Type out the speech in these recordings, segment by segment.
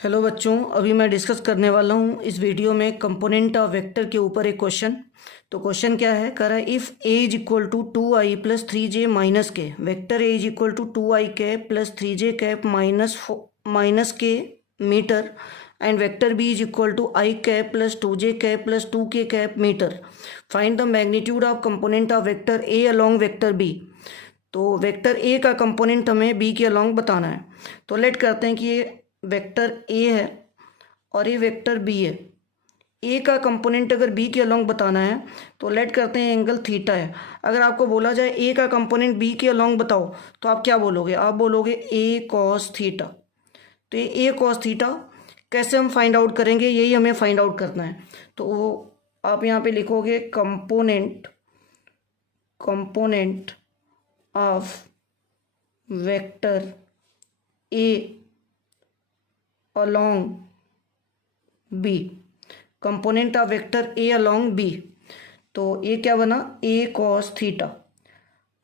Hello बच्चों, अभी मैं डिस्कस करने वाला हूँ इस वीडियो में कंपोनेंट ऑफ वेक्टर के ऊपर एक क्वेश्चन। तो क्वेश्चन क्या है, कह रहा है if A is equal to 2i plus 3j minus K, vector A is equal to 2i cap plus 3j cap minus K metre and vector B is equal to i cap plus 2j cap plus 2k cap metre, find the magnitude of component of vector A along vector B. तो vector A का component हमें B के along बताना है। तो late करते हैं कि ये वेक्टर ए है और ये वेक्टर बी है। ए का कंपोनेंट अगर बी के अलॉन्ग बताना है तो लेट करते हैं एंगल थीटा है। अगर आपको बोला जाए ए का कंपोनेंट बी के अलॉन्ग बताओ तो आप क्या बोलोगे? आप बोलोगे ए कॉस थीटा। तो ये ए कॉस थीटा कैसे हम फाइंड आउट करेंगे, यही हमें फाइंड आउट करना है। तो आप यहाँ पे लिखोगे component of vector A along B, component of vector A along B. तो ये क्या बना? A cos theta.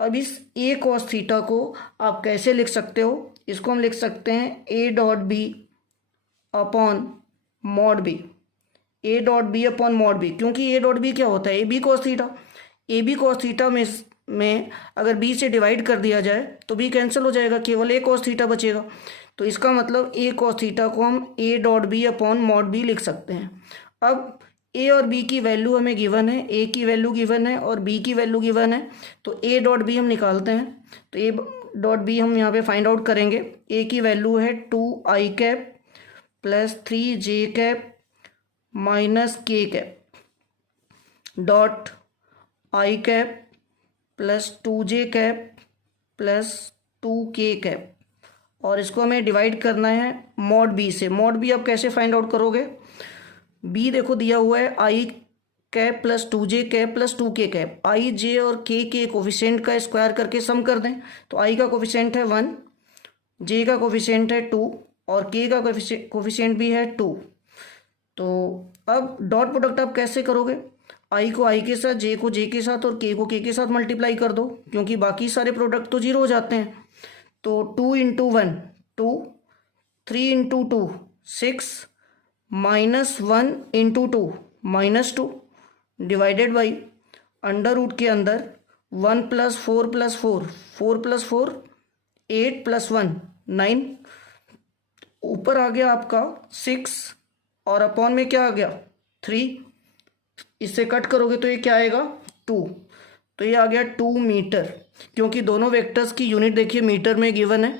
अब इस ए कॉस थीटा को आप कैसे लिख सकते हो? इसको हम लिख सकते हैं A dot B upon mod B. A dot B upon mod B, क्योंकि ए डॉट बी क्या होता है? A B cos theta. A B cos theta में अगर बी से डिवाइड कर दिया जाए तो बी कैंसिल हो जाएगा, केवल ए कॉस थीटा बचेगा। तो इसका मतलब ए कॉस थीटा को हम A dot B upon mod B लिख सकते हैं। अब ए और बी की वैल्यू हमें गिवन है, ए की वैल्यू गिवन है और बी की वैल्यू गिवन है। तो ए डॉट बी हम निकालते हैं। तो ए डॉट बी हम यहाँ पे फाइंड आउट करेंगे। ए की वैल्यू है 2i cap plus 3j cap minus k cap dot i cap plus 2j cap plus 2k cap, और इसको हमें डिवाइड करना है मॉड बी से। मॉड बी आप कैसे फाइंड आउट करोगे? बी देखो दिया हुआ है i cap plus 2j cap plus 2k cap. i j और k के कोफिशिएंट का स्क्वायर करके सम कर दें। तो i का कोफिशिएंट है 1, j का कोफिशिएंट है 2 और k का कोफिशिएंट भी है 2। तो अब डॉट प्रोडक्ट आप कैसे करोगे? i को i के साथ, j को j के साथ और k को k के साथ मल्टीप्लाई कर दो, क्योंकि बाकी सारे प्रोडक्ट तो जीरो हो जाते हैं। तो 2 into 1 2, 3 into 2 6, minus 1 into 2 -2 divided by under root के अंदर 1 प्लस 4 प्लस 4, 4 प्लस 4 8 प्लस 1 9, ऊपर आ गया आपका 6 और अपॉन में क्या आ गया 3। इससे कट करोगे तो ये क्या आएगा 2। तो ये आ गया 2 मीटर, क्योंकि दोनों वेक्टर्स की यूनिट देखिए मीटर में गिवन है।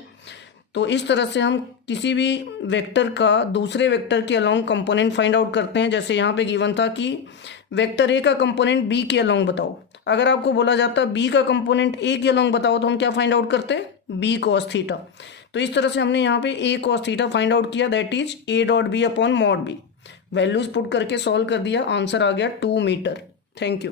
तो इस तरह से हम किसी भी वेक्टर का दूसरे वेक्टर के अलॉन्ग कंपोनेंट फाइंड आउट करते हैं। जैसे यहाँ पे गिवन था कि वेक्टर ए का कंपोनेंट बी के अलॉन्ग बताओ। अगर आपको बोला जाता बी का कंपोनेंट ए के अलॉन्ग बताओ तो हम क्या फाइंड आउट करते? B cos theta. तो इस तरह से हमने यहाँ पे A cos theta find out किया, that is A dot B upon mod B. Values put करके सॉल्व कर दिया, आंसर आ गया 2 मीटर। Thank you.